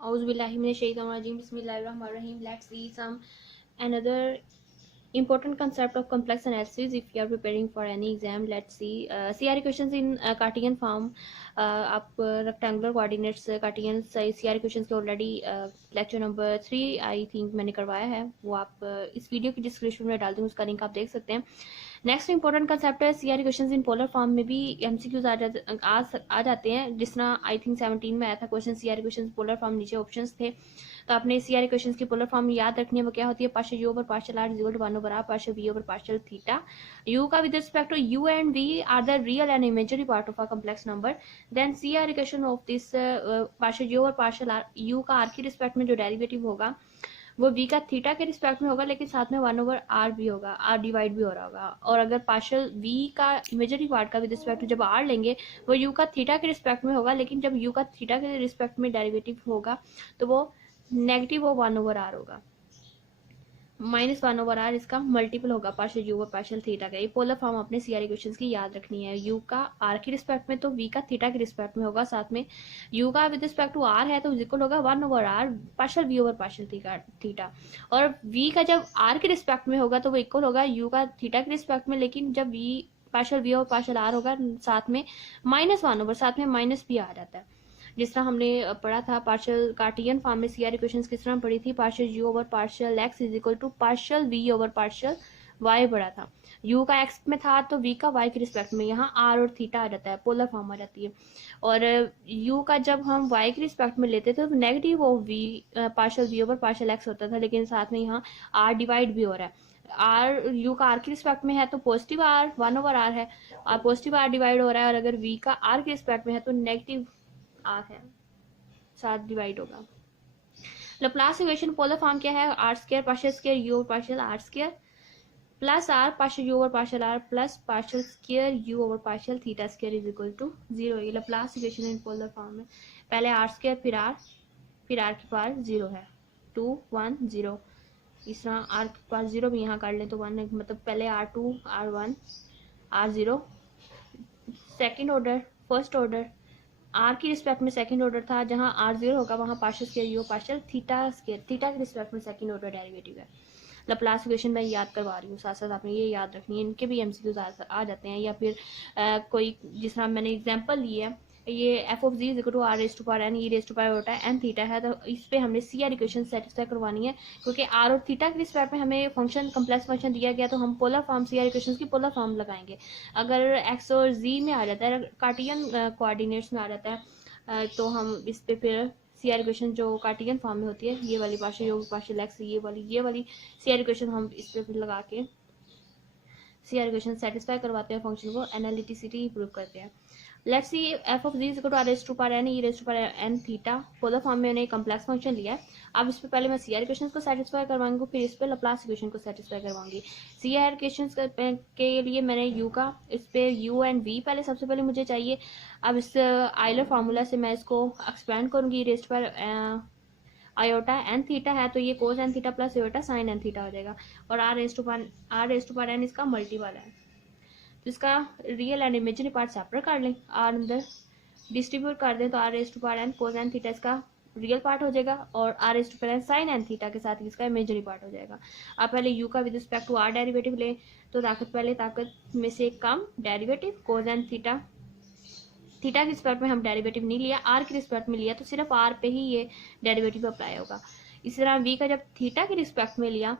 Auzubillahiminashaitanirrajim. Bismillahirrahmanirrahim. Let's see some another important concept of complex analysis if you are preparing for any exam. Let's see CRE questions in Cartesian form. आप rectangular coordinates Cartesian CRE questions के already lecture number 3 I think मैंने करवाया है, वो आप इस video की description में डाल दूँ, उसका लिंक आप देख सकते हैं। नेक्स्ट इंपॉर्टेंट कंसेप्ट है CRE questions in polar form में भी एमसीक्यूज आ जाते हैं, जिस तरह आई थिंक 17 में आया था question CR equations polar form, नीचे ऑप्शंस थे। तो आपने सीआरई क्वेश्चंस की पोलर फॉर्म याद रखनी है, वो क्या होती है, partial u over partial r is equal to 1 over r partial v over partial theta. U का with respect to u and v are the real and imaginary part of a complex number. Then CR equations of this partial u over partial are, you का are की respect में जो derivative होगा वो v का theta के respect में होगा, लेकिन साथ में 1 ओवर आर भी होगा, आर डिवाइड भी हो रहा होगा। और अगर पार्शियल v का इमेजिनरी पार्ट का विद रिस्पेक्ट टू जब r लेंगे वो u का थीटा के रिस्पेक्ट में होगा, लेकिन जब u का थीटा के रिस्पेक्ट में डेरिवेटिव होगा तो वो नेगेटिव वो 1 ओवर आर होगा, -1 ओवर आर इसका मल्टीपल होगा पार्शियल यू और पार्शियल थीटा का। ये पोलर फॉर्म अपने सीआरई क्वेश्चंस की याद रखनी है। यू का आर की रिस्पेक्ट में तो वी का थीटा के रिस्पेक्ट में होगा, साथ में यू का विद रिस्पेक्ट टू आर है तो इक्वल होगा 1 over r partial v over partial theta. और वी का जब आर के रिस्पेक्ट में होगा तो वो इक्वल होगा यू का थीटा के रिस्पेक्ट में, लेकिन जब वी पार्शियल वी और पार्शियल आर होगा साथ में -1 ओवर, साथ में माइनस भी आ जाता है। जिस तरह हमने पढ़ा था पार्शियल कार्टियन फॉर्म में सीआरई क्वेश्चंस किस तरह पढ़ी थी, partial u over partial x is equal to partial v over partial y पढ़ा था। यू का एक्स में था तो वी का वाई के रिस्पेक्ट में, यहाँ आर और थीटा आ जाता है, पोलर फॉर्म आ जाती है। और यू का जब हम वाई के रिस्पेक्ट में लेते थे तो नेगेटिव वो v partial v over partial x होता था, लेकिन साथ में यहाँ आर डिवाइड भी हो रहा है। आर यू का आर के रिस्पेक्ट में है तो पॉजिटिव आर 1 ओवर आर है, और पॉजिटिव आर डिवाइड हो रहा है। और अगर वी का आर के रिस्पेक्ट में है तो नेगेटिव आर है, साथ डिवाइड होगा। लैप्लास इक्वेशन पोलर फॉर्म क्या है, r square partial square u over partial r square plus r partial u over partial r plus partial square u over partial theta square is equal to 0। ये Laplace equation in polar form में पहले r square फिर r की power 0 है, 2 1 0। इस तरह are की power 0 भी यहाँ कर ले तो 1, मतलब पहले R2 R1 R0 second order, first order r की रिस्पेक्ट में सेकंड ऑर्डर था, जहां आर 0 होगा वहां partial square u partial theta square, theta के रिस्पेक्ट में सेकंड ऑर्डर डेरिवेटिव है। लैप्लास इक्वेशन मैं याद करवा रही हूँ, साथ साथ आपने ये याद रखनी है, इनके भी एमसीक्यूज आ जाते हैं। या फिर कोई जिस तरह मैंने एग्जांपल ली है, ये f of ji is equal to r raise to power n e raise to power होता है एन थीटा है, तो इस पे हमने सीआर इक्वेशन सेटिस्फाई करवानी है, क्योंकि आर और थीटा के रिस्पेक्ट में हमें फंक्शन कम्प्लेक्स फंक्शन दिया गया तो हम पोलर फॉर्म सीआर इक्वेशन की पोलर फॉर्म लगाएंगे। अगर एक्स और जी में आ जाता है, कार्टियन कोऑर्डिनेट्स में आ जाता है, तो हम इस पे फिर सीआर इक्वेशन जो कार्टियन फॉर्म में होती है, ये वाली पार्शियल योग पार्शियल एक्स, ये वाली सीआर इक्वेशन हम इस पे फिर लगा के सीआर इक्वेशन सेटिस्फाई करवाते हैं, फंक्शन को एनालिटिसिटी इंप्रूव करते हैं। Let's see f of ji is equal to r raise to power n e raise to power n theta, polar form में मैंने कम्प्लेक्स फंक्शन लिया है। अब इस पे पहले मैं सीआर इक्वेशन को सेटिस्फाई करवाऊंगी, फिर इस पे लैप्लास इक्वेशन को सेटिस्फाई करवाऊंगी। सीआर इक्वेशन के लिए मैंने यू का इस पे यू एंड वी पहले सबसे पहले मुझे चाहिए। अब इस आइलर फार्मूला से मैं इसको एक्सपेंड करूंगी, रेज पर आयोटा एन थीटा है तो ये cos n theta plus iota sine n theta हो जाएगा, और r raise to power n इसका मल्टीपल है, तो इसका real and imaginary part separate कर लें, आर अंदर डिस्ट्रीब्यूट कर दें तो r raise to power n cos n theta इसका रियल पार्ट हो जाएगा, और r raise to power n sine n theta के साथ इसका इमेजिनरी पार्ट हो जाएगा। आप पहले यू का with respect to r derivative लें तो ताकत में से कम derivative cos n theta, theta के रिस्पेक्ट में हम डेरिवेटिव नहीं लिया, आर के रिस्पेक्ट में लिया तो सिर्फ आर पे ही ये डेरिवेटिव अप्लाई होगा। इसी तरह वी का जब थीटा के रिस्पेक्ट में लिया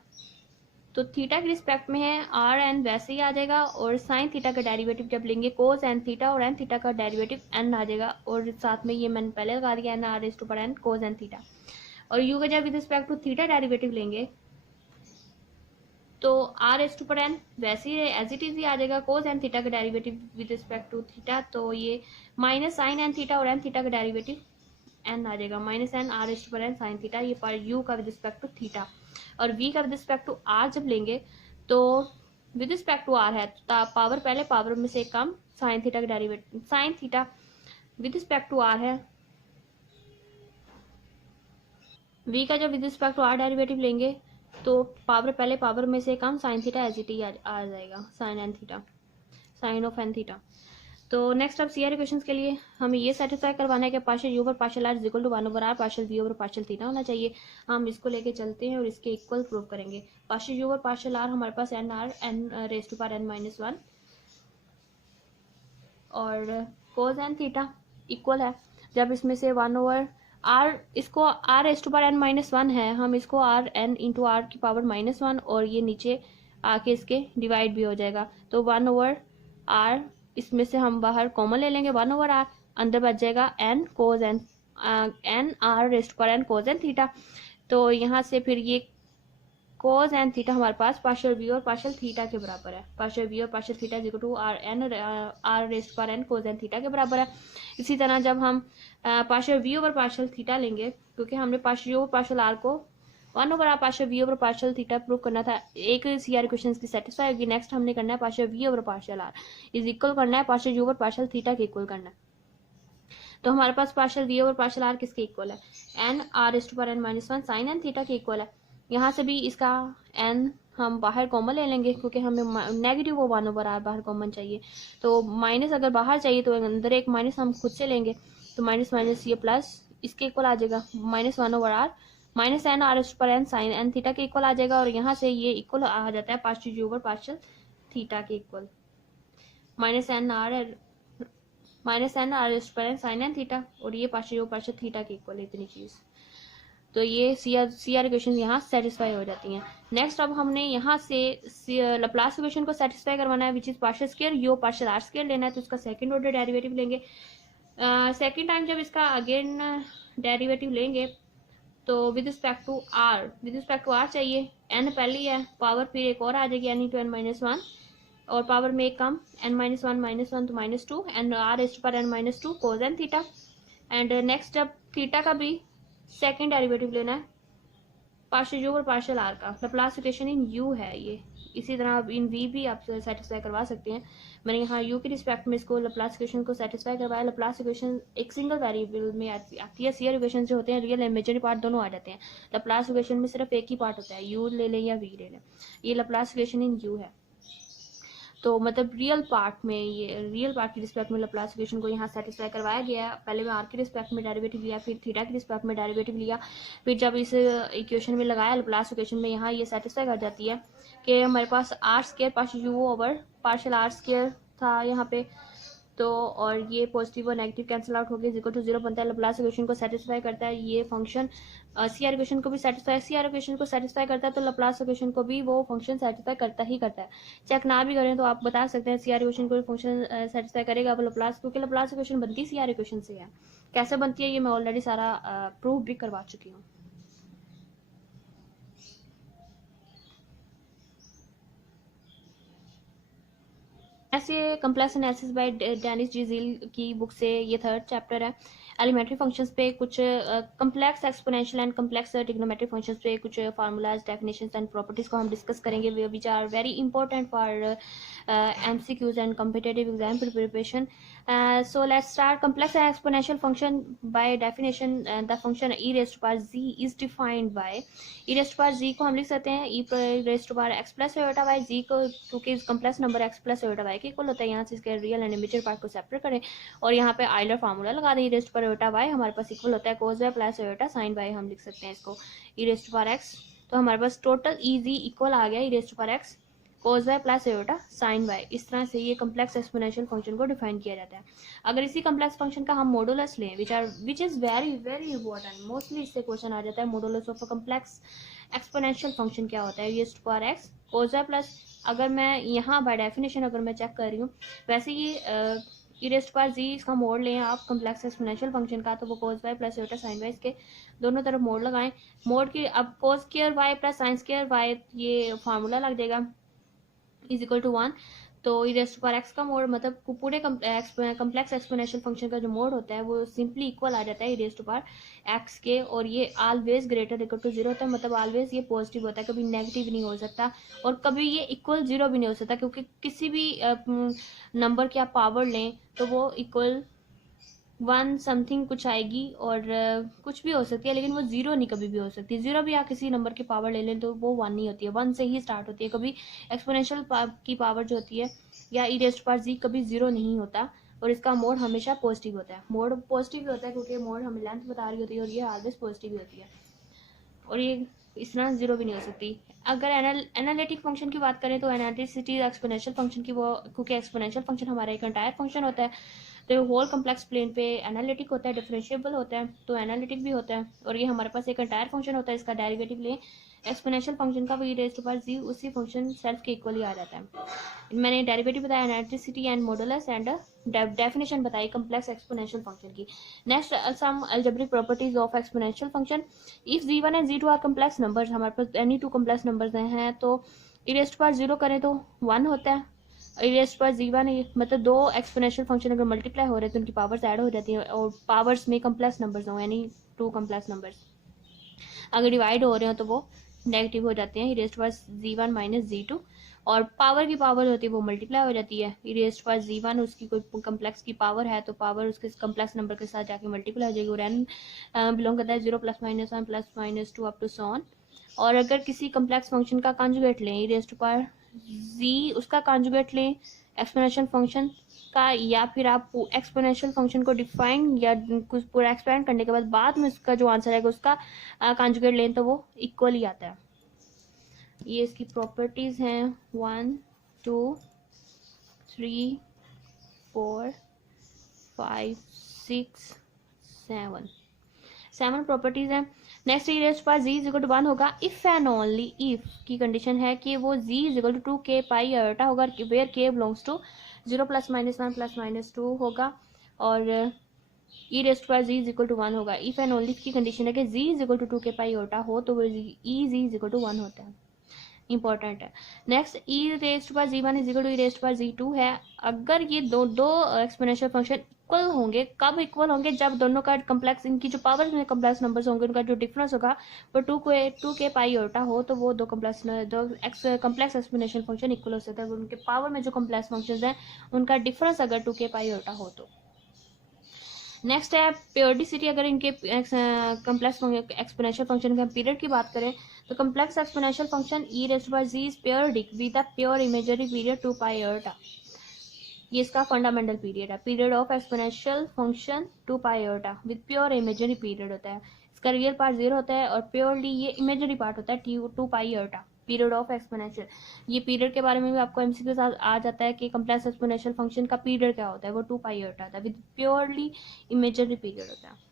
तो थीटा के रिस्पेक्ट में है आर एन वैसे ही आ जाएगा, और साइन थीटा का डेरिवेटिव जब लेंगे कोस एन थीटा और एन थीटा का डेरिवेटिव एन आ जाएगा, और साथ में ये मैंने पहले लगा दिया n r raise to power n cos n theta. और यू का जब with respect to theta derivative लेंगे तो आर एस टू पर एन वैसे ही एज इट इज ही आ जाएगा, कोस एन थीटा का derivative with respect to theta, तो ये माइनस साइन एन थीटा और एन थीटा का डेरिवेटिव एन आ जाएगा, minus n r s to पर एन साइन थीटा, ये पर यू का विद रिस्पेक्ट टू थीटा। और वी का विद रिस्पेक्ट टू आर जब लेंगे तो विद रिस्पेक्ट टू आर है तो पावर पहले पावर में से कम साइन थीटा का derivative, sine theta with respect to r है, वी का जब with respect to r derivative लेंगे तो पावर पहले पावर में से कम साइन थीटा एज इट ही आ जाएगा, sine n theta, sine of n theta. तो नेक्स्ट अब सीआर इक्वेशंस के लिए हमें ये सेटिस्फाई करवाना है कि partial u over partial r is equal to 1 over r partial v over partial theta होना चाहिए। हम इसको लेके चलते हैं और इसके इक्वल प्रूव करेंगे। Partial u over partial r हमारे पास n r n raise to power n minus 1 और कोज एन थीटा इक्वल है। जब इसमें से 1 ओवर आर, इसको r raise to power n minus 1 है, हम इसको आर एन इंटू आर की पावर माइनस 1 और ये नीचे आके इसके डिवाइड भी हो जाएगा। तो 1 ओवर आर, इसमें से हम बाहर कॉमन ले लेंगे 1 ओवर आर, अंदर बच जाएगा n cos n n r raised पर एन कोज एन थीटा। तो यहाँ से फिर ये कोज एन थीटा हमारे पास पार्शियल वी और पार्शियल थीटा के बराबर है। पार्शियल वी और partial theta equal to r raised पर एन कोज एन थीटा के बराबर है। इसी तरह जब हम partial v over partial theta लेंगे, क्योंकि हमने पार्शियल ओवर पार्शियल आर को 1 over r partial v over partial theta prove करना था, एक सीआर इक्वेशन की सेटिस्फाई होगी। नेक्स्ट हमने करना है partial v over partial r is equal करना है partial u over partial theta के इक्वल करना है। तो हमारे पास partial v over partial r किसके इक्वल है? N r raise to power n minus 1 sine n theta के इक्वल है। यहाँ से भी इसका एन हम बाहर कॉमन ले लेंगे, क्योंकि हमें नेगेटिव वो 1 ओवर आर बाहर कॉमन चाहिए। तो माइनस अगर बाहर चाहिए तो अंदर एक माइनस हम खुद से लेंगे, तो माइनस माइनस ये प्लस इसके इक्वल आ जाएगा minus 1 over r minus n r raise to power n sine n theta के इक्वल आ जाएगा। और यहाँ से ये इक्वल आ जाता है partial u over partial theta के equal minus n r raise to power n sine n theta, और ये partial u over partial theta के इक्वल इतनी चीज़। तो ये सी आर इक्वेशन यहाँ सेटिस्फाई हो जाती हैं। नेक्स्ट अब हमने यहाँ से लैप्लास इक्वेशन को सेटिस्फाई करवाना है, which is partial square u partial r square लेना है। तो इसका सेकंड ऑर्डर डेरिवेटिव लेंगे। सेकंड टाइम जब इसका अगेन डेरिवेटिव लेंगे तो विद रिस्पेक्ट टू आर चाहिए। एन पहली है, पावर फिर एक और आ जाएगी एन इंटू एन माइनस 1, और पावर में एक कम एन माइनस 1 तो minus 2 and r raise to power n minus 2 cos n theta. And next जब थीटा का भी सेकेंड डेरिवेटिव लेना है पार्शियल यू और पार्शियल आर का। लैप्लास इक्वेशन इन यू है ये। इसी तरह अब इन वी भी आप सेटिस्फाई करवा सकते हैं। मैंने यहाँ यू के रिस्पेक्ट में इसको लैप्लास इक्वेशन को सेटिस्फाई करवाया। लैप्लास इक्वेशन एक सिंगल वेरिएबल में आती है। सीआर इक्वेशन जो होते हैं रियल एंड इमेजिनरी पार्ट दोनों आ जाते हैं। लैप्लास इक्वेशन में सिर्फ एक ही पार्ट होता है, यू ले लें या वी ले लें। ये लैप्लास इक्वेशन इन यू है। तो मतलब रियल पार्ट में, ये रियल पार्ट की रिस्पेक्ट में लैप्लास इक्वेशन को यहाँ सेटिस्फाई करवाया गया है। पहले मैं आर के रिस्पेक्ट में डेरिवेटिव लिया, फिर थीटा के रिस्पेक्ट में डेरिवेटिव लिया, फिर जब इस इक्वेशन में लगाया लैप्लास इक्वेशन में, यहाँ ये सेटिस्फाई कर जाती है कि हमारे पास r square partial u over partial r square था यहाँ पे। तो और ये पॉजिटिव और नेगेटिव कैंसिल आउट होकर इक्वल टू 0 बनता है। लैप्लास इक्वेशन को सेटिस्फाई करता है ये फंक्शन। सीआर इक्वेशन को भी सीआर इक्वेशन को सेटिस्फाई करता है, तो लैप्लास इक्वेशन को भी वो फंक्शन सेटिस्फाई करता ही करता है। चेक ना भी करें तो आप बता सकते हैं सीआर इक्वेशन को फंक्शन सेटिस्फाई करेगा वो लैप्लास, क्योंकि लैप्लास इक्वेशन बनती सीआर इक्वेशन से है। कैसे बनती है ये मैं ऑलरेडी सारा प्रूव भी करवा चुकी हूँ। ऐसे कम्प्लेक्स एनालिसिस बाय डेनिस जीजील की बुक से ये थर्ड चैप्टर है। एलिमेंट्री फंक्शंस पे कुछ complex exponential and complex trigonometric functions पे कुछ फार्मूलाज, डेफिनेशंस एंड प्रॉपर्टीज को हम डिस्कस करेंगे, which are very important for MCQs and competitive exam preparation. So let's start. Complex and exponential function by definition, the function e raised to power z is defined by e raised to power z को हम लिख सकते हैं e raised to power x plus iota y। z को क्योंकि complex number x plus iota y के equal होता है, यहाँ से इसके रियल एंड इमेजिनरी पार्ट को सेपरेट करें और यहाँ पे आइलर फार्मूला लगा दें। e raised to power iota y हमारे पास इक्वल होता है cos y plus iota sin y। हम लिख सकते हैं इसको e raised to power x। तो हमारे पास टोटल e z इक्वल आ गया e raised to power x cos y plus iota sign y। इस तरह से ये कम्प्लेक्स एक्सपोनेंशियल फंक्शन को डिफाइन किया जाता है। अगर इसी कम्प्लेक्स फंक्शन का हम मॉडुलस लें, which is very very important, mostly इससे क्वेश्चन आ जाता है, modulus of a complex exponential function क्या होता है? Raised to power x cos y plus, अगर मैं यहाँ बाय डेफिनेशन अगर मैं चेक कर रही हूँ, वैसे ये ई रेज़्ड टू पावर z इसका मोड लें आप कम्प्लेक्स एक्सपोनेंशियल फंक्शन का, तो वो cos y plus iota sign y, इसके दोनों तरफ मोड लगाएं। मोड की अब cos square y plus sine square y ये फार्मूला लग जाएगा इज इक्वल टू 1। तो ई रेज़्ड टू पावर एक्स का मोड मतलब पूरे कम्प्लेक्स एक्सपोनेंशियल फंक्शन का जो मोड होता है वो सिंपली इक्वल आ जाता है ई रेज़्ड टू पावर एक्स के, और ये ऑलवेज ग्रेटर इक्वल टू 0 होता है, मतलब ऑलवेज ये पॉजिटिव होता है, कभी नेगेटिव नहीं हो सकता और कभी ये इक्वल 0 भी नहीं हो सकता, क्योंकि किसी भी नंबर की आप पावर लें तो वो इक्वल 1 समथिंग कुछ आएगी और कुछ भी हो सकती है, लेकिन वो 0 नहीं कभी भी हो सकती। 0 भी आप किसी नंबर की पावर ले लें तो वो 1 नहीं होती है, 1 से ही स्टार्ट होती है। कभी एक्सपोनेंशियल की पावर जो होती है या ई रेज़्ड टू पावर z कभी 0 नहीं होता, और इसका मोड हमेशा पॉजिटिव होता है। मोड पॉजिटिव होता है क्योंकि मोड हमें लेंथ बता रही होती है और ये ऑलवेज पॉजिटिव होती है, और ये इस तरह जीरो भी नहीं हो सकती। अगर एनालिटिक फंक्शन की बात करें तो एनालिटिसिटी एक्सपोनेंशियल फंक्शन की, वो क्योंकि एक्सपोनेंशियल फंक्शन हमारा एक एंटायर फंक्शन होता है, तो होल कम्प्लेक्स प्लेन पे एनालिटिक होता है, डिफरेंशिएबल होता है, तो एनालिटिक भी होता है। और ये हमारे पास एक एंटायर फंक्शन होता है, इसका डेरिवेटिव लें एक्सपोनेंशियल फंक्शन का, e raised to power z उसी फंक्शन सेल्फ के इक्वली आ जाता है। मैंने डेरिवेटिव बताया analyticity and modulus, and definition बताई कम्प्लेक्स एक्सपोनेंशियल फंक्शन की। Next some algebraic properties of exponential function. If z1 and z2 are complex numbers, हमारे पास एनी टू कम्प्लेक्स नंबर्स हैं, तो e रेज़्ड टू पावर 0 करें तो 1 होता है। e raised to power z1 मतलब दो एक्सपोनेंशियल फंक्शन अगर मल्टीप्लाई हो रहे हैं तो उनकी पावर्स ऐड हो जाती हैं, और पावर्स में कम्प्लेक्स नंबर्स हो, यानी टू कम्प्लेक्स नंबर्स अगर डिवाइड हो रहे हो तो वो नेगेटिव हो जाते हैं, e raised to power z1 minus z2, और पावर की पावर होती है वो मल्टीप्लाई हो जाती है। e raised to power z1 उसकी कोई कम्प्लेक्स की पावर है तो पावर उसके कम्प्लेक्स नंबर के साथ जाके मल्टीप्लाई हो जाएगी, और n बिलोंग करता है 0 plus minus 1 plus minus 2 up to so on. और अगर किसी कम्प्लेक्स फंक्शन का कॉन्जुगेट लें, e raised to power z उसका कॉन्जुगेट लें एक्सपोनेंशियल फंक्शन का, या फिर आप एक्सपोनेंशियल फंक्शन को डिफाइन या कुछ पूरा एक्सपेंड करने के बाद में उसका जो आंसर आएगा उसका कॉन्जुगेट लें तो वो इक्वल ही आता है। ये इसकी प्रॉपर्टीज हैं 1 2 3 4 5 6 7 प्रॉपर्टीज हैं। Next e raised to power z is equal to 1 होगा इफ एंड ओनली इफ की कंडीशन है कि वो z is equal to 2k pi iota होगा, where k belongs to 0 plus minus 1 plus minus 2 होगा, और e raised to power z is equal to 1 होगा। If and only की condition है कि z is equal to 2k pi iota हो तो वो e z is equal to 1 होता है, इंपॉर्टेंट है। Next e raised to power z1 is equal to e raised to power z2 है। अगर ये दो एक्सपोनेंशियल फंक्शन इक्वल होंगे, कब इक्वल होंगे, जब दोनों का कम्प्लेक्स, इनकी जो पावर में कम्प्लेक्स नंबर्स होंगे उनका जो डिफरेंस होगा वो 2 के पाई ओटा हो, तो वो दो कम्प्लेक्स एक्सपोनेंशियल फंक्शन इक्वल हो सकता है। उनके पावर में जो कम्प्लेक्स फंक्शंस हैं उनका डिफरेंस अगर 2 के पाई ओटा हो तो। नेक्स्ट है पीरियोडिसिटी। अगर इनके कम्प्लेक्स एक्सपोनेंशियल फंक्शन के पीरियड की बात करें तो complex exponential function e raised to power z is periodic with a pure imaginary period 2 pi iota. ये इसका फंडामेंटल पीरियड है, period of exponential function 2 pi iota with pure imaginary period होता है। इसका रियल पार्ट 0 होता है और purely ये इमेजिनरी पार्ट होता है 2 pi iota, period of exponential. ये पीरियड के बारे में भी आपको एमसीक्यू के साथ आ जाता है कि कम्प्लेक्स एक्सपोनेंशियल फंक्शन का पीरियड क्या होता है, वो 2 पाई आयोटा होता है विद प्योरली इमेजिनरी पीरियड होता है।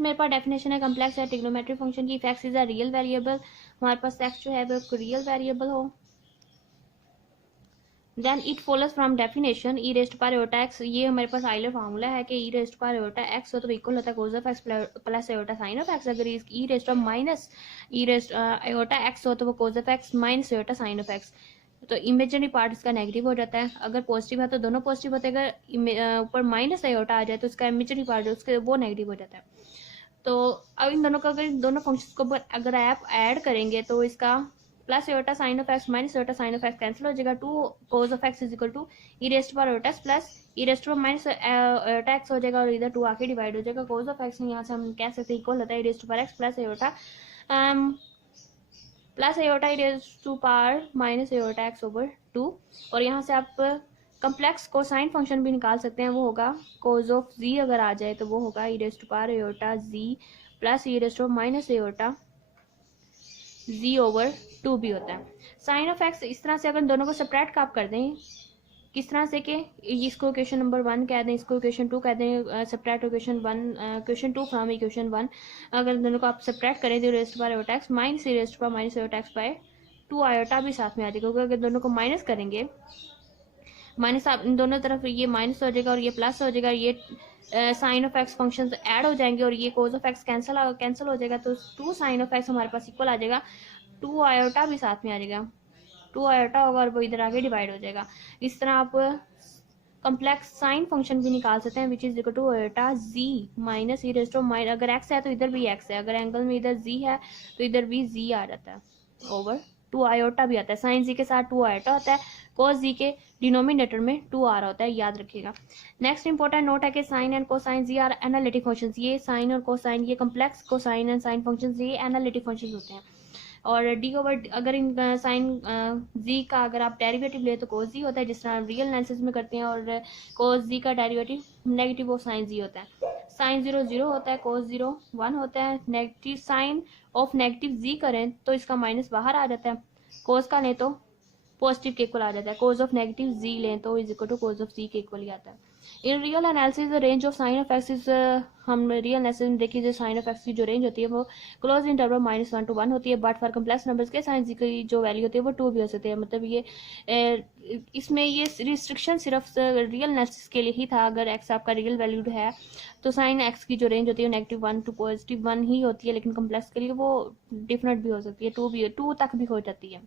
मेरे पास डेफिनेशन है कम्प्लेक्स है ट्रिग्नोमेट्रिक फंक्शन की, if x is a real variable, हमारे पास एक्स जो है वो रियल वेरिएबल हो, then it follows from definition e raised to power iota x, ये हमारे पास आइलर फार्मूला है कि e raised to power iota x हो तो इक्वल होता है cos of x plus iota sine of x। अगर e raised to minus e raised iota x हो तो वो cos of x minus iota sine of x, तो imaginary part इसका नेगेटिव हो जाता है। अगर पॉजिटिव है तो दोनों पॉजिटिव होते हैं, अगर ऊपर माइनस आयोटा आ जाए तो इसका इमेजिनरी पार्ट जो उसके वो नेगेटिव हो जाता है। तो अब इन दोनों का अगर इन दोनों फंक्शंस को अगर आप ऐड करेंगे तो इसका plus iota sine of x minus iota sine of x cancel हो जाएगा, 2 cos of x is equal to e raised to power iota plus e raised to power minus iota x हो जाएगा, और इधर 2 आके डिवाइड हो जाएगा। cos of x यहाँ से हम कह सकते हैं इक्वल होता है e raised to power x plus iota e raised to power minus iota x over 2, और यहाँ से आप कम्प्लेक्स कोसाइन फंक्शन भी निकाल सकते हैं, वो होगा cos ऑफ z अगर आ जाए तो वो होगा e raised to power iota z plus e raised to power minus iota z over 2 भी होता है। साइन ऑफ एक्स इस तरह से अगर दोनों को सेपरेट आप कर दें, किस तरह से कि इसको इक्वेशन नंबर 1 कह दें, इसको इक्वेशन 2 कह दें, separate equation 1 equation 2 from equation 1, अगर दोनों को आप सेपरेट करें तो raised to power iota x minus e raised to power minus iota x by 2 iota भी साथ में आ जाएगा, क्योंकि अगर दोनों को माइनस करेंगे, माइनस आप इन दोनों तरफ ये माइनस हो जाएगा और ये प्लस हो जाएगा, ये sine of x function add हो जाएंगे और ये cos ऑफ एक्स कैंसिल हो जाएगा, तो 2 साइन ऑफ एक्स हमारे पास इक्वल आ जाएगा, 2 आयोटा भी साथ में आ जाएगा, 2 आयोटा होगा और वो इधर आगे डिवाइड हो जाएगा। इस तरह आप कम्प्लेक्स साइन फंक्शन भी निकाल सकते हैं, which is equal to iota z minus e raised to minus, अगर x है तो इधर भी x है, अगर एंगल में इधर z है तो इधर भी z आ जाता है, ओवर 2 आयोटा भी आता है, साइन z के साथ 2 आयोटा होता है, cos z के डिनोमिनेटर में 2 आ रहा होता है, याद रखिएगा। नेक्स्ट इंपॉर्टेंट नोट है कि sine and cosine z are analytic functions, ये साइन और कोसाइन, ये complex cosine and sine functions ये एनालिटिक फंक्शंस होते हैं। और डी ओवर अगर इन साइन जी का अगर आप डेरिवेटिव ले तो कोस जी होता है, जिस तरह रियल एनालिसिस में करते हैं, और कोस जी का डेरिवेटिव नेगेटिव ऑफ साइन जी होता है। साइन 0 0 होता है, कोस 0 1 होता है। नेगेटिव साइन ऑफ नेगेटिव जी करें तो इसका माइनस बाहर आ जाता है, कोस का लें तो पॉजिटिव के इक्वल आ जाता है, कोस ऑफ नेगेटिव जी लें तो is equal to cos of z के इक्वल ही आता है। In real analysis range of sine of x is, हम रियल एनालिसिस में देखिए जो साइन ऑफ एक्स की जो रेंज होती है वो क्लोज इंटरवल -1 to 1 होती है, बट फॉर कम्प्लेक्स नंबर्स के साइन जी की जो वैल्यू होती है वो 2 भी हो सकती है। मतलब ये इसमें ये रिस्ट्रिक्शन सिर्फ रियल एनालिसिस के लिए ही था। अगर एक्स आपका रियल वैल्यूड है तो साइन एक्स की जो रेंज होती है -1 to +1 ही होती है, लेकिन कम्प्लेक्स के लिए वो डिफरेंट भी हो सकती है, 2 तक भी हो जाती है,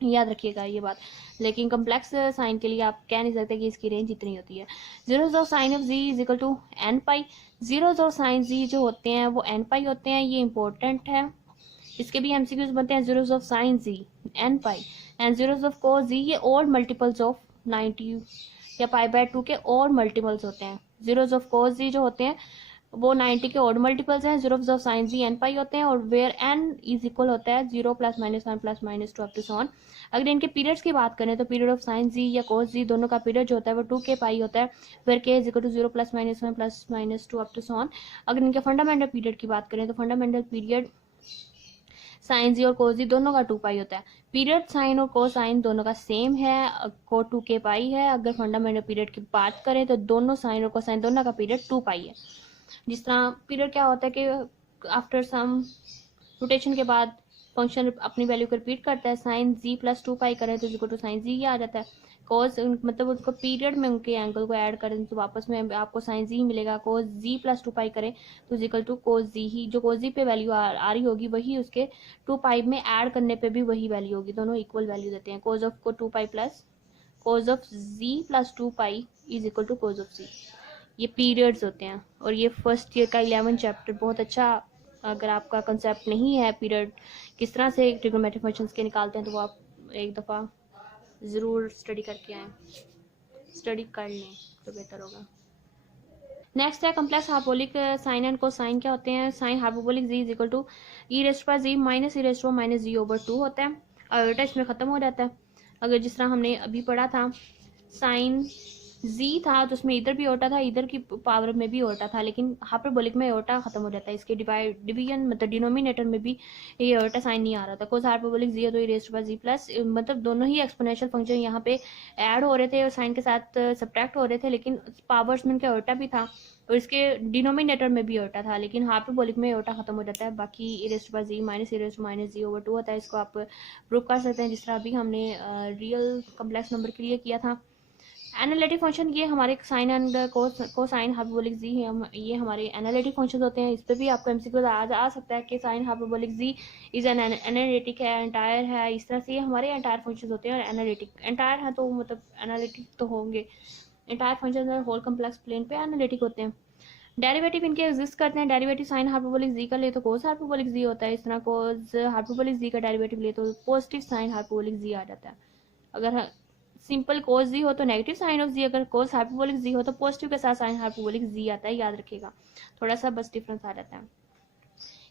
याद रखिएगा ये बात। लेकिन कम्प्लेक्स साइन के लिए आप कह नहीं सकते कि इसकी रेंज इतनी होती है। Zeros of sine of ji is equal to n pi. Zeros of sine z जो होते हैं वो एन पाई होते हैं, ये इंपॉर्टेंट है, इसके भी एमसीक्यूज बनते हैं। Zeros of sine z n pi and zeros of cos z ये और मल्टीपल्स ऑफ 90 या π/2 के और मल्टीपल्स होते हैं। जीरोज ऑफ कोस जी जो होते हैं वो 90 के ऑड मल्टीपल्स हैं। Zeros of sine z n pi होते हैं, और वेयर एन इज इक्वल होता है 0 +, -1 +, -2 अप टू सो ऑन। अगर इनके पीरियड्स की बात करें तो पीरियड ऑफ साइन जी या कोस जी दोनों का पीरियड जो होता है वो 2k पाई होता है, where k is equal to 0 +, -1 +, -2 up to so on. अगर इनके फंडामेंटल पीरियड की बात करें तो फंडामेंटल पीरियड साइन जी और कोस जी दोनों का 2 पाई होता है। पीरियड साइन और कोस साइन दोनों का सेम है, को 2k पाई है। अगर फंडामेंटल पीरियड की बात करें तो दोनों साइन और कोसाइन दोनों का पीरियड 2 पाई है। जिस तरह पीरियड क्या होता है कि आफ्टर सम रोटेशन के बाद फंक्शन अपनी वैल्यू को रिपीट करता है। साइन जी +2 पाई करें तो इक्वल टू साइन जी ही आ जाता है। कोस मतलब उसको पीरियड में उनके एंगल को ऐड करें तो वापस में आपको साइन जी मिलेगा। कोस जी +2 पाई करें तो इक्वल टू कोस जी ही, जो कोस जी पे वैल्यू आ रही होगी वही उसके 2 पाई में ऐड करने पे भी वही वैल्यू होगी, दोनों इक्वल वैल्यू देते हैं। कोस ऑफ को 2 pi plus cos of z +2 pi is equal to cos of z. ये पीरियड्स होते हैं, और ये फर्स्ट ईयर का 11 चैप्टर बहुत अच्छा। अगर आपका कंसेप्ट नहीं है पीरियड किस तरह से ट्रिग्नोमेट्रिक फंक्शंस के निकालते हैं तो वो आप एक दफ़ा ज़रूर स्टडी करके आएँ, स्टडी कर लें तो बेहतर होगा। नेक्स्ट है complex hyperbolic sine and cosine क्या होते हैं। Sine hyperbolic z is equal to e⁻g minus e⁻g/g होता है। आयोटा इसमें ख़त्म हो जाता है। अगर जिस तरह हमने अभी पढ़ा था साइन जी था तो उसमें इधर भी ओटा था, इधर की पावर में भी ओटा था, लेकिन हाइपरबोलिक में ओटा खत्म हो जाता है। इसके डिवीजन मतलब डिनोमिनेटर में भी ये ओटा साइन नहीं आ रहा था। कोस हाइपरबोलिक जी है तो e⁻g+, मतलब दोनों ही एक्सपोनेंशियल फंक्शन यहाँ पे ऐड हो रहे थे और साइन के साथ सब्ट्रैक्ट हो रहे थे, लेकिन पावर्स में इनका ओटा भी था और इसके डिनोमिनेटर में भी ओटा था, लेकिन हाइपरबोलिक में ओटा खत्म हो जाता है। बाकी e⁻g माइनस e⁻g/2 होता है। इसको आप प्रूव कर सकते हैं जिस तरह अभी हमने रियल कम्प्लेक्स नंबर के लिए किया था। एनालिटिक फंक्शन ये हमारे साइन एंड कोसाइन हाइपरबोलिक जी है, ये हमारे एनालिटिक फंक्शन होते हैं। इस पर भी आपको एमसीक्यू आ सकता है कि sine hyperbolic z is an analytic है, एंटायर है। इस तरह से ये हमारे एंटायर फंक्शन होते हैं। और एनालिटिक एंटायर है तो मतलब एनालिटिक तो होंगे, entire function whole complex plane पे एनालिटिक होते हैं। डेरिवेटिव इनके एग्जिस्ट करते हैं। डेरिवेटिव साइन हाइपरबोलिक जी का ले तो कोस हाइपरबोलिक जी होता है। इस तरह कोस हाइपरबोलिक जी का डेरिवेटिव ले तो पॉजिटिव साइन हाइपरबोलिक जी आ जाता है। अगर सिंपल कोस जी हो तो नेगेटिव साइन ऑफ जी, अगर कोस हाइपरबोलिक जी हो तो पॉजिटिव के साथ साइन हाइपरबोलिक जी आता है, याद रखिएगा। थोड़ा सा बस डिफरेंस आ जाता है।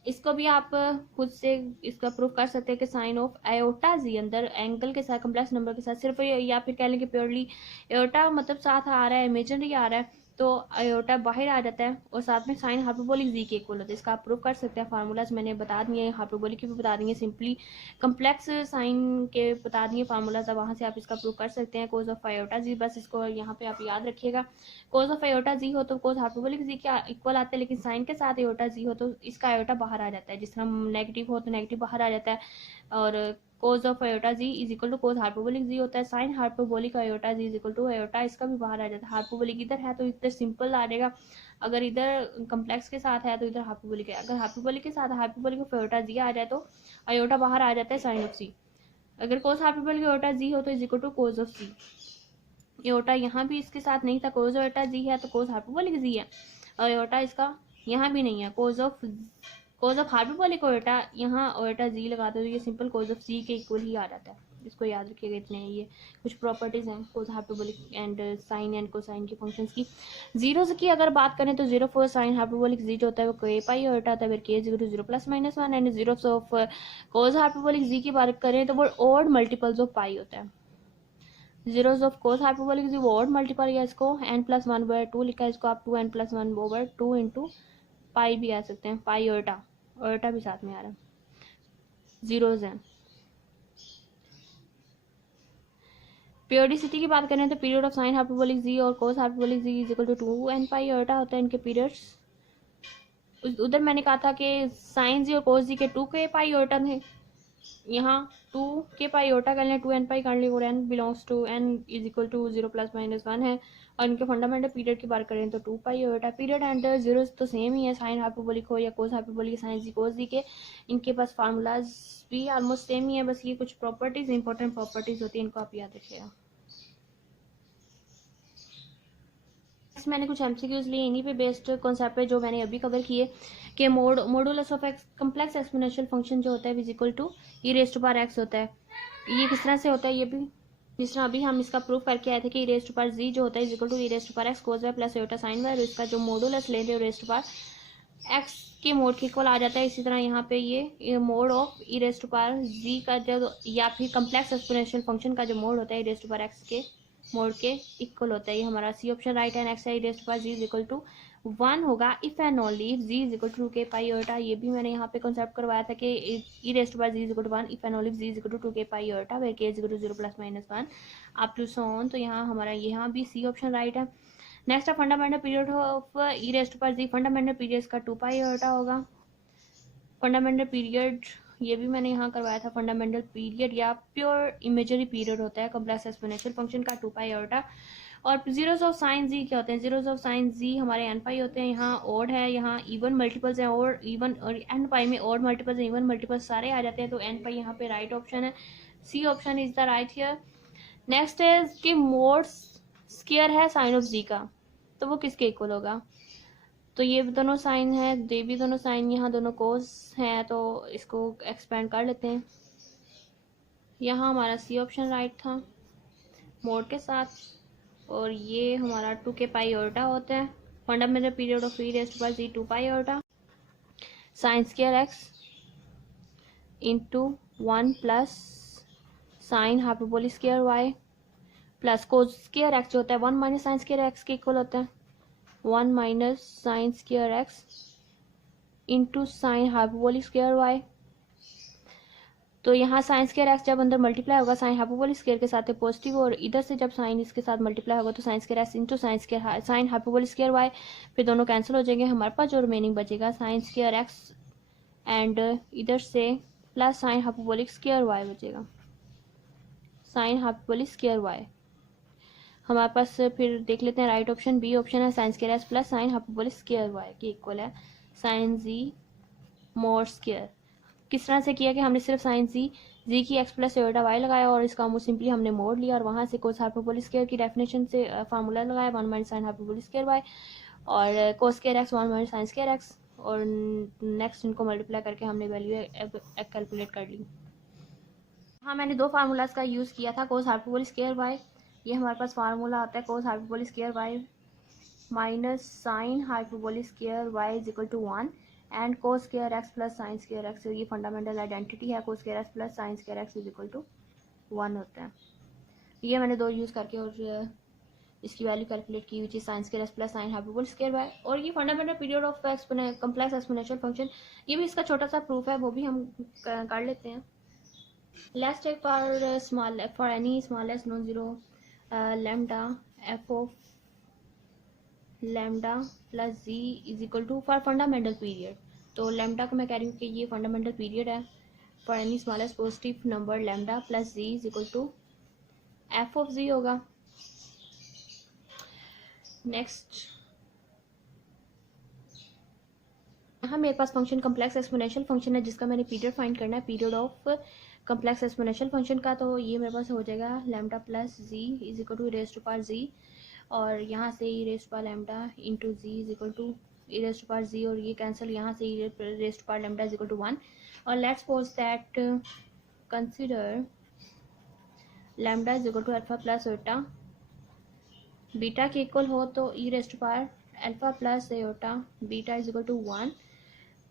इसको भी आप खुद से इसका प्रूफ कर सकते हैं कि साइन ऑफ आयोटा जी अंदर एंगल के साथ कम्प्लेक्स नंबर के साथ सिर्फ, या फिर कह लें कि प्योरली आयोटा मतलब साथ आ रहा है, इमेजिनरी आ रहा है तो आयोटा बाहर आ जाता है और साथ में साइन हाइपरबोलिक जी के इक्वल होता है। इसका आप प्रूफ कर सकते हैं। फार्मूलाज मैंने बता दिए, हाइपरबोलिक के भी बता दिए, सिंपली कम्प्लेक्स साइन के बता दिए फार्मूलाज, वहाँ से आप इसका प्रूफ कर सकते हैं। कोस ऑफ आयोटा जी, बस इसको यहाँ पे आप याद रखिएगा। कोस ऑफ आयोटा जी हो तो कोस हाइपरबोलिक जी के इक्वल आता है, लेकिन साइन के साथ आयोटा जी हो तो इसका आयोटा बाहर आ जाता है। जिस तरह नेगेटिव हो तो नेगेटिव बाहर आ जाता है, और cos of iota z is equal to cos hyperbolic z होता है। Sine hyperbolic iota z is equal to iota, इसका भी बाहर आ जाता है। हाइपरबोलिक इधर है तो इधर सिंपल आ जाएगा, अगर इधर कम्प्लेक्स के साथ है तो इधर हाइपरबोलिक है। अगर हाइपरबोलिक के साथ हाइपरबोलिक ऑफ आयोटा जी आ जाए तो आयोटा बाहर आ जाता है साइन ऑफ सी। अगर कोस हाइपरबोलिक आयोटा जी हो तो is equal to cos of c. Iota यहाँ भी इसके साथ नहीं था, कोस आयोटा जी है तो कोस हाइपरबोलिक जी है। आयोटा इसका यहाँ भी नहीं है, कोस ऑफ हाइपरबोलिक आयोटा यहाँ आयोटा जी लगाते हो तो ये सिंपल कोस ऑफ सी के इक्वल ही आ जाता है। इसको याद रखिएगा। इतने ये कुछ प्रॉपर्टीज़ हैं cos hyperbolic and sine and cosine की फंक्शंस की। जीरोस की अगर बात करें तो zero for sine hyperbolic z जो होता है वो के पाई होता है, फिर के zero zero plus minus one, and zero of cos hyperbolic z की बात करें तो वो ऑड मल्टीपल्स ऑफ पाई होता है। Zeros of cos hyperbolic z वो ऑड मल्टीपल है, इसको n plus one over two लिखा है, इसको आप 2n plus one over two into pi भी आ सकते हैं, पाई ओटा भी साथ में आ रहा है, जीरोज हैं। पीरियोडिसिटी की बात करें तो period of sine hyperbolic z और cos hyperbolic z is equal to 2n pi iota होता है इनके पीरियड्स। उधर मैंने कहा था कि साइन जी और कोस जी के 2 के पाई ओटा थे, यहाँ 2 के पाई ओटा कर लें, 2n पाई कर लें, और n belongs to n is equal to 0 plus minus 1 है। और इनके फंडामेंटल पीरियड की बात करें तो 2 पाई ओटा। पीरियड एंड जीरो तो सेम ही है, साइन हाइपरबोलिक हो या कोस हाइपरबोलिक, साइन जी कोस जी के इनके पास फार्मूलाज भी ऑलमोस्ट सेम ही है, बस ये कुछ प्रॉपर्टीज इंपॉर्टेंट प्रॉपर्टीज होती है, इनको आप याद रखिएगा। मैंने कुछ एमसीक्यूज लिए इन्हीं पे बेस्ड कॉन्सेप्ट पे जो मैंने अभी कवर किए कि modulus of x complex exponential function जो होता है is equal to e raise to power x होता है। ये किस तरह से होता है, ये भी जिस तरह अभी हम इसका प्रूफ करके आए थे कि e raise to power z जो होता है is equal to e raise to power x cos y plus iota sine y, और इसका जो मॉडुलस लेते हैं रेज़ टू पावर एक्स के मोड के इक्वल आ जाता है। इसी तरह यहाँ पे ये mod of e raise to power z का जो या फिर कम्प्लेक्स एक्सपोनेंशियल फंक्शन का जो मोड होता है e raise to power x के मोड के इक्वल होता है। ये हमारा सी ऑप्शन राइट है। नेक्स्ट है raised to power z is equal to 1 होगा if and only if z is equal to k pi iota. ये भी मैंने यहाँ पे कॉन्सेप्ट करवाया था कि e raised to power z is equal to 1 if and only if z is equal to k pi iota where k is equal to 0 plus minus 1 up to so on. तो यहाँ हमारा यहाँ भी C option right है। Next है fundamental period of e raised to power z, fundamental period का 2 pi ओटा होगा। फंडामेंटल पीरियड ये भी मैंने यहाँ करवाया था, फंडामेंटल पीरियड या प्योर इमेजरी पीरियड होता है कम्प्लेक्स एक्सपोनेंशियल फंक्शन का 2 पाई ओटा। और जीरोस ऑफ साइन जी क्या होते हैं, जीरोस ऑफ साइन जी हमारे एन पाई होते हैं, यहाँ ओड है, यहाँ इवन मल्टीपल्स हैं, और इवन और एन पाई में ओड मल्टीपल्स हैं, इवन मल्टीपल्स सारे आ जाते हैं, तो एन पाई यहाँ पे राइट ऑप्शन है, c option is the right here. Next है कि मोड स्क्वायर है साइन ऑफ जी का, तो वो किसके इक्वल होगा, तो ये दोनों साइन है, ये भी दोनों साइन, यहाँ दोनों कोस हैं, तो इसको एक्सपेंड कर लेते हैं। यहाँ हमारा सी ऑप्शन राइट था मोड के साथ, और ये हमारा 2 के पाई ओटा होता है। Fundamental period of e raised to power z 2 pi iota sine square x into 1 plus sine hyperbolic square y plus cos square x जो होता है 1 माइनस साइन स्क्वायर एक्स के इक्वल होता है, 1 minus sine square x into sine hyperbolic square y. तो यहाँ sign square x जब अंदर मल्टीप्लाई होगा साइन हाइपरबोलिक स्क्वायर के साथ है पॉजिटिव, और इधर से जब साइन इसके साथ मल्टीप्लाई होगा तो sine square x into sine hyperbolic square y, फिर दोनों कैंसिल हो जाएंगे, हमारे पास जो रिमेनिंग बचेगा साइन स्क्वायर एक्स एंड इधर से plus sine hyperbolic square y बचेगा, साइन हाइपरबोलिक स्क्वायर वाई। हमारे पास फिर देख लेते हैं राइट ऑप्शन बी ऑप्शन है, sine square x plus sine hyperbolic square y के इक्वल है साइन जी मोड स्क्वायर। किस तरह से किया कि हमने सिर्फ साइन जी की एक्स प्लस एटा वाई लगाया, और इसका सिंपली हमने मोड लिया, और वहाँ से कोस हाइपरबोलिक स्क्वायर की डेफिनेशन से फार्मूला लगाया 1 minus sine hyperbolic square y, और cos square x 1 minus sine square x, और नेक्स्ट इनको मल्टीप्लाई करके हमने वैल्यू कैलकुलेट कर ली। हाँ, मैंने दो फार्मूलाज का यूज़ किया था, कोस हाइपरबोलिक स्क्वायर वाई, ये हमारे पास फार्मूला आता है cos hyperbolic square y minus sine hyperbolic square y is equal to 1 and cos square x plus sine square x, ये फंडामेंटल आइडेंटिटी है, cos square x plus sine square x is equal to 1 होता है। ये मैंने दो use करके और इसकी वैल्यू कैलकुलेट की which is sine square x plus sine hyperbolic square y. और ये fundamental period of complex exponential function, ये भी इसका छोटा सा प्रूफ है, वो भी हम कर लेते हैं। Let's take for any smallest non zero lambda f of lambda plus z is equal to for fundamental period, तो लैम्डा को मैं कह रही हूँ कि ये फंडामेंटल पीरियड है for any smallest positive number lambda plus z is equal to f of z होगा। नेक्स्ट यहाँ मेरे पास फंक्शन कम्प्लेक्स एक्सपोनेंशियल फंक्शन है जिसका मैंने पीरियड फाइंड करना है, period of complex exponential function का, तो ये मेरे पास हो जाएगा lambda plus z is equal to raise to power z, और यहाँ से e raise to power lambda into z is equal to e raise to power z, और ये कैंसिल, यहाँ से e raise to power lambda is equal to 1। और let's suppose that consider lambda is equal to alpha plus iota beta के equal हो तो e raised to power alpha plus iota beta is equal to 1,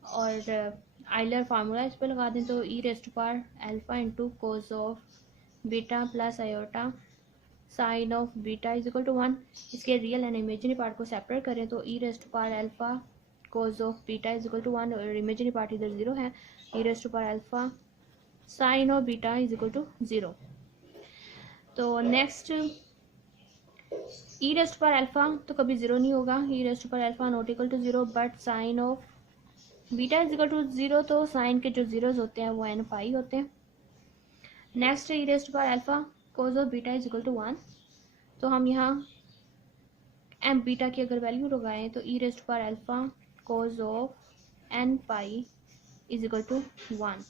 और Euler formula इस पर लगा दें तो e raised to power alpha into cos of beta plus iota sine of beta is equal to 1। इसके real and imaginary part को separate करें तो e raised to power alpha cos of beta is equal to 1, और imaginary part इधर 0 है, e raised to power alpha sine of beta is equal to 0। तो next e raised पर alpha तो कभी 0 नहीं होगा, ई रेस्ट पर alpha not equal to 0, but sine of beta is equal to 0, तो साइन के जो जीरोज होते हैं वो एन पाई होते हैं। नेक्स्ट ई रेस्ट पर alpha cos of beta is equal to 1, तो हम यहाँ एम बीटा की अगर वैल्यू लगाएं तो ई रेस्ट पर alpha cos of n pi is equal to 1,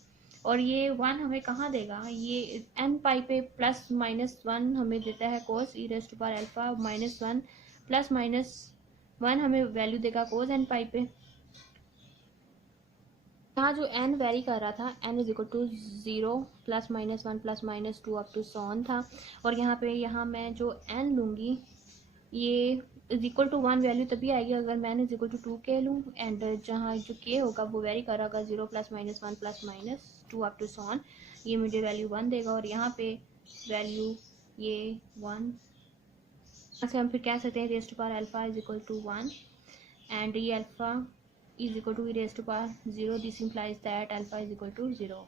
और ये 1 हमें कहाँ देगा, ये एन पाई पे प्लस माइनस 1 हमें देता है कोस ई रेस्ट पर अल्फा -1 प्लस -1 हमें वैल्यू देगा कोस एन पाई पे। यहाँ जो एन वेरी कर रहा था n is equal to 0 plus -1 plus -2 up to so on था, और यहाँ पे मैं जो एन लूँगी ये इज इक्वल टू 1 वैल्यू तभी आएगी अगर मैं इज इक्वल टू 2 के लूँ, एंड जहाँ जो के होगा वो वेरी कर रहा होगा 0 plus -1 plus -2 up to so on, ये मुझे वैल्यू 1 देगा, और यहाँ पे वैल्यू ये 1 से हम फिर कह सकते हैं raised power alpha is equal to 1, and ये alpha is equal to raised power 0, this implies that alpha is equal to 0,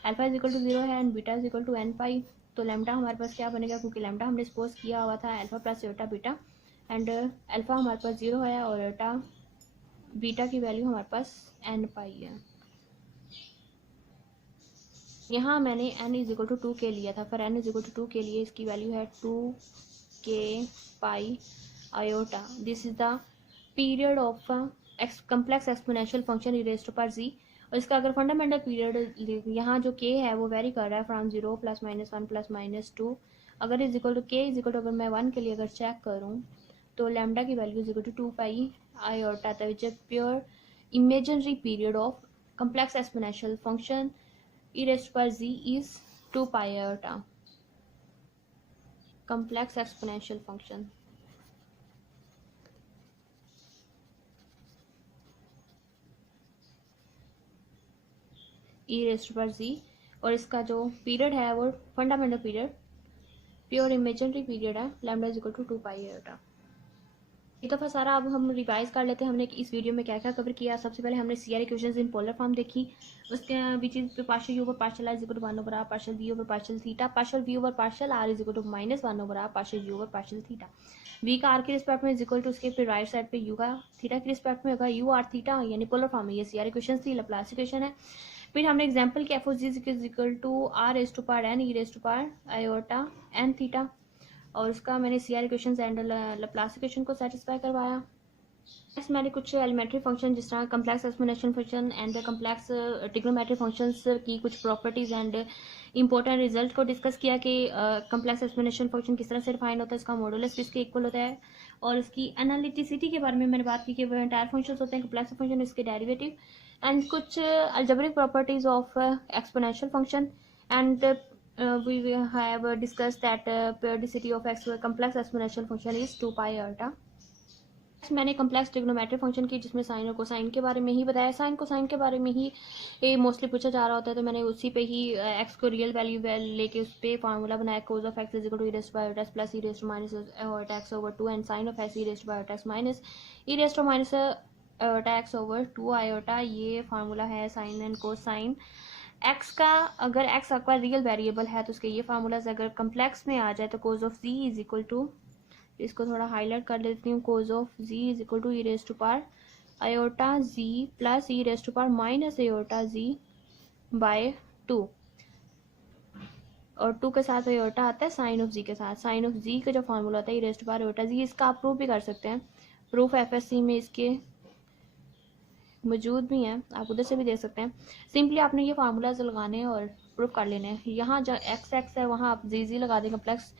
alpha is equal to 0 है and beta is equal to n pi. तो lambda हमारे पास क्या बनेगा, क्योंकि lambda हमने suppose किया हुआ था alpha plus iota beta, and alpha हमारे पास 0 है और एटा बीटा की वैल्यू हमारे पास एन पाई है। यहाँ मैंने एन इज इक्वल टू 2 के लिया था, फिर एन इज इक्वल टू 2 के लिए इसकी वैल्यू है 2 के pi iota. This is the period of complex exponential function e raised to power z, और इसका अगर फंडामेंटल पीरियड यहाँ जो के है वो वेरी कर रहा है फ्रॉम 0 प्लस -1 प्लस -2, अगर इज इक्वल टू के इज इक्वल टू अगर मैं 1 के लिए अगर चेक करूँ तो लैम्डा की value is equal to 2 pi iota था, which is pure imaginary period of complex exponential function e raised to power z is 2 pi iota complex exponential function। E raised पर जी, और इसका जो period है वो fundamental period pure imaginary period है, lambda is equal to 2 pi iota. एक दफ़ा सारा अब हम रिवाइज कर लेते हैं हमने इस वीडियो में क्या क्या कवर किया। सबसे पहले हमने CR equations in polar form देखी, उसके बीच पे partial u over partial r is equal to 1 over r partial v over partial theta, partial v over partial r is equal to -1 over r partial u over partial theta. V का r के respect में is equal to उसके फिर right side पे u का theta के respect में होगा यू आर थीटा, यानी पोलर फॉर्म में ये सीआर इक्वेशन थी, लैप्लास इक्वेशन है। फिर हमने एग्जाम्पल किया f of ji is equal to r raised to power n e raised to power iota n theta, और उसका मैंने CR equation and Laplace equation को सेटिस्फाई करवाया। नेक्स्ट मैंने कुछ एलिमेंट्री फंक्शन जिस तरह complex exponential function and trigonometric functions की कुछ प्रॉपर्टीज एंड इंपॉर्टेंट रिजल्ट को डिस्कस किया कि कम्प्लेक्स एक्सपोनेंशियल फंक्शन किस तरह से डिफाइन होता है, इसका मॉडुलस किसके इक्वल होता है, और इसकी एनालिटिसिटी के बारे में मैंने बात की कि वो एंटायर फंक्शंस होते हैं कम्प्लेक्स फंक्शन, इसके डेरिवेटिव एंड कुछ algebraic properties of exponential function, and we have discussed that periodicity of complex exponential function is 2 pi iota। मैंने कम्प्लेक्स ट्रिग्नोमेट्रिक फंक्शन की जिसमें साइन और कोसाइन के बारे में ही बताया, साइन कोसाइन के बारे में ही मोस्टली पूछा जा रहा होता है, तो मैंने उसी पे ही एक्स को रियल वैल्यू लेके उस पर फार्मूला बनाया cos of x is equal to e raised to power x plus e raised to minus x over 2 and sine of x e raised to power x minus e raised to minus x over 2 iota. ये formula है sine and cosine. X का अगर x आपका real variable है तो उसके ये formulas अगर कम्प्लेक्स में आ जाए तो cos of ji is equal to, इसको थोड़ा हाईलाइट कर देती हूँ, cos of ji is equal to e raised to power iota z plus e raised to power minus iota z by 2, और 2 के साथ आयोटा आता है साइन ऑफ जी के साथ, साइन ऑफ जी का जो फार्मूला होता है ई रेज़्ड टू पावर आयोटा जी, इसका आप प्रूफ भी कर सकते हैं, प्रूफ एफएससी में इसके मौजूद भी हैं, आप उधर से भी देख सकते हैं। सिंपली आपने ये फार्मूलाज लगाने हैं और प्रूफ कर लेने हैं। यहाँ जहाँ एक्स एक्स है वहाँ आप जी लगा दें, कम्प्लेक्स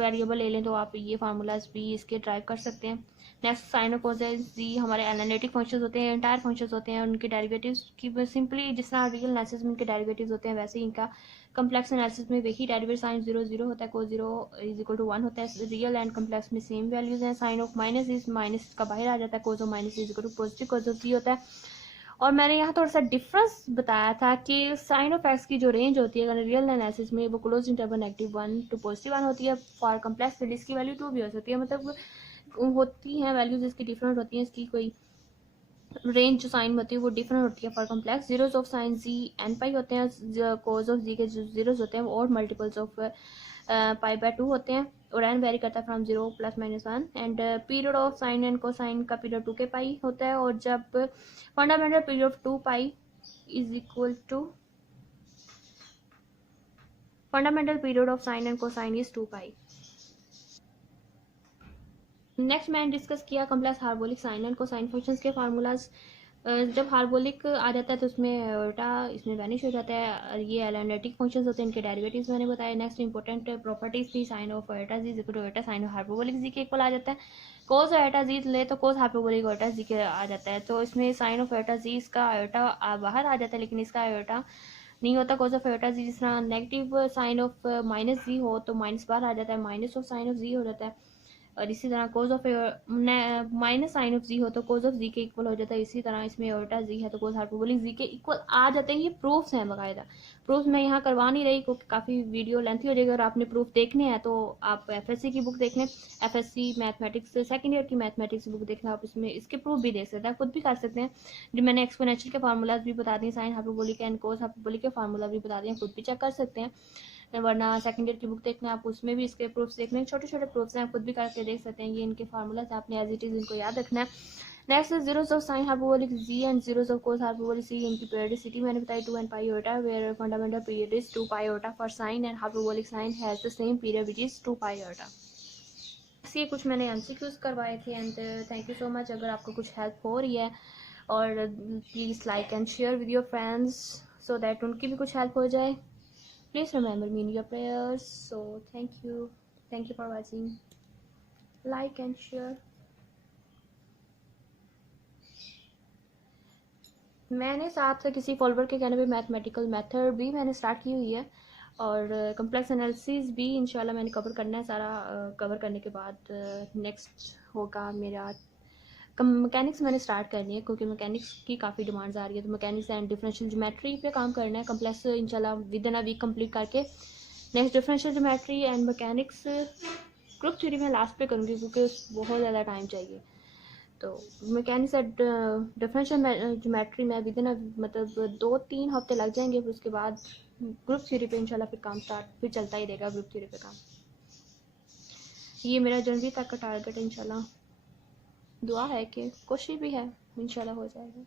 वेरिएबल ले लें तो आप ये फार्मूलाज भी इसके ड्राइव कर सकते हैं। नेक्स्ट साइन और कोसाइन जी हमारे एनालिटिक फंक्शंस होते हैं, एंटायर फंक्शंस होते हैं, उनके डेरिवेटिव्स की सिंपली जिस तरह रियल एनालिसिस में इनके डेरिवेटिव्स होते हैं वैसे ही इनका कम्प्लेक्स एनालिसिस में वही डेरिवेटिव साइन 0 0 होता है, कोस 0 इज इक्वल टू 1 होता है। रियल एंड कम्प्लेक्स में सेम वैल्यूज हैं। Sine of minus is minus का बाहर आ जाता है, cos of minus is equal to positive cos of 3 होता है। और मैंने यहाँ थोड़ा सा डिफरेंस बताया था कि साइन ऑफ एक्स की जो रेंज होती है अगर रियल एनालिसिस में वो क्लोज इंटरवल -1 टू +1 होती है। फॉर कम्प्लेक्स वैल्यू इसकी वैल्यू 2 भी हो सकती है, मतलब होती हैं वैल्यूज इसकी डिफरेंट होती हैं, इसकी कोई रेंज जो साइन होती है वो डिफरेंट होती है। For complex zeros of sine z n pi होते हैं, कोज ऑफ जी के जो जीरोज होते हैं और मल्टीपल्स ऑफ π/2 होते हैं, और एन वेरी करता है from 0 +-1 and period of sine and cosine का पीरियड 2 के पाई होता है। और जब fundamental period of 2 pi is equal to fundamental period of sine and cosine is 2 pi. Next मैंने डिस्कस किया complex harmonic sine and cosine functions के formulas. जब हार्मोनिक आ जाता है तो उसमें उल्टा इसमें वैनिश हो जाता है। ये एनालिटिक फंक्शंस होते हैं, इनके डेरिवेटिव्स मैंने बताया। नेक्स्ट इंपॉर्टेंट प्रॉपर्टीज थी, sign of Etah ji equal to Etah sign of hyperbolic जी के इक्वल आ जाता है। कोस एटा जी ले तो कोस हाइपरबोलिक एटा जी के आ जाता है। तो इसमें साइन ऑफ एटा जी इसका एटा बाहर आ जाता है, लेकिन इसका एटा नहीं होता। कोस ऑफ एटा जी जिस तरह negative sine of minus z हो तो माइनस बाहर आ जाता है, minus of sine of z हो जाता है। और इसी तरह cos of minus sine of z हो तो कोज ऑफ जी के इक्वल हो जाता है। इसी तरह इसमें उल्टा जी है तो कोज हाइपरबोलिक जी के इक्वल आ जाते हैं। ये प्रूफ्स हैं बाकायदा। प्रूफ्स मैं यहाँ करवा नहीं रही क्योंकि काफ़ी वीडियो लेंथी हो जाएगी। अगर आपने प्रूफ देखने हैं तो आप एफएससी की बुक देख लें, एफएससी मैथमेटिक्स सेकंड ईयर की मैथमेटिक्स बुक देखना, आप इसमें इसके प्रूफ भी देख सकते हैं, खुद भी कर सकते हैं। जो मैंने एक्सपोनेंशियल के फार्मूलाज भी बता दिए, sine hyperbolic and cos hyperbolic के फार्मूला भी बता दिए, खुद भी चेक कर सकते हैं। वरना सेकंड ईयर की बुक देखना आप उसमें भी इसके प्रूफ्स देखने, छोटे छोटे प्रूफ्स हैं, आप खुद भी करके देख सकते हैं। ये इनके फार्मूलाज आपने एज इट इज इनको याद रखना है। Next zeros of sine hyperbolic z and zeros of cos hyperbolic z, इनकी पीरियडिसिटी मैंने बताई 2 and pi iota, where fundamental period is 2 pi iota for sine and hyperbolic sine has the same period which is 2 pi iota. ये कुछ मैंने MCQs करवाए थे and thank you so much. अगर आपको कुछ हेल्प हो रही है और please like and share with your friends so that उनकी भी कुछ हेल्प हो जाए। Please remember me in your prayers. So thank you. Thank you for watching. Like and share. मैंने साथ किसी फॉलोअर के कहने पे मैथमेटिकल मेथड भी मैंने स्टार्ट की हुई है और कम्प्लेक्स एनालिसिस भी इंशाल्लाह मैंने कवर करना है सारा। कवर करने के बाद नेक्स्ट होगा मेरा मैकेनिक्स मैंने स्टार्ट करनी है क्योंकि मैकेनिक्स की काफ़ी डिमांड्स आ रही है। तो मैकेनिक्स एंड डिफरेंशियल ज्योमेट्री पे काम करना है। कम्प्लेक्स इंशाल्लाह within a week complete करके next differential geometry and mechanics group theory में लास्ट पे करूँगी क्योंकि बहुत ज़्यादा टाइम चाहिए। तो मैकेनिक्स एंड डिफरेंशियल ज्योमेट्री में विद इन मतलब 2-3 हफ्ते लग जाएंगे, फिर उसके बाद ग्रुप थ्योरी पे इंशाल्लाह फिर काम स्टार्ट फिर चलता ही रहेगा ग्रुप थ्योरी पे काम। ये मेरा जनवरी तक का टारगेट है इंशाल्लाह। दुआ है कि कोशिश भी है, इंशाल्लाह हो जाएगा।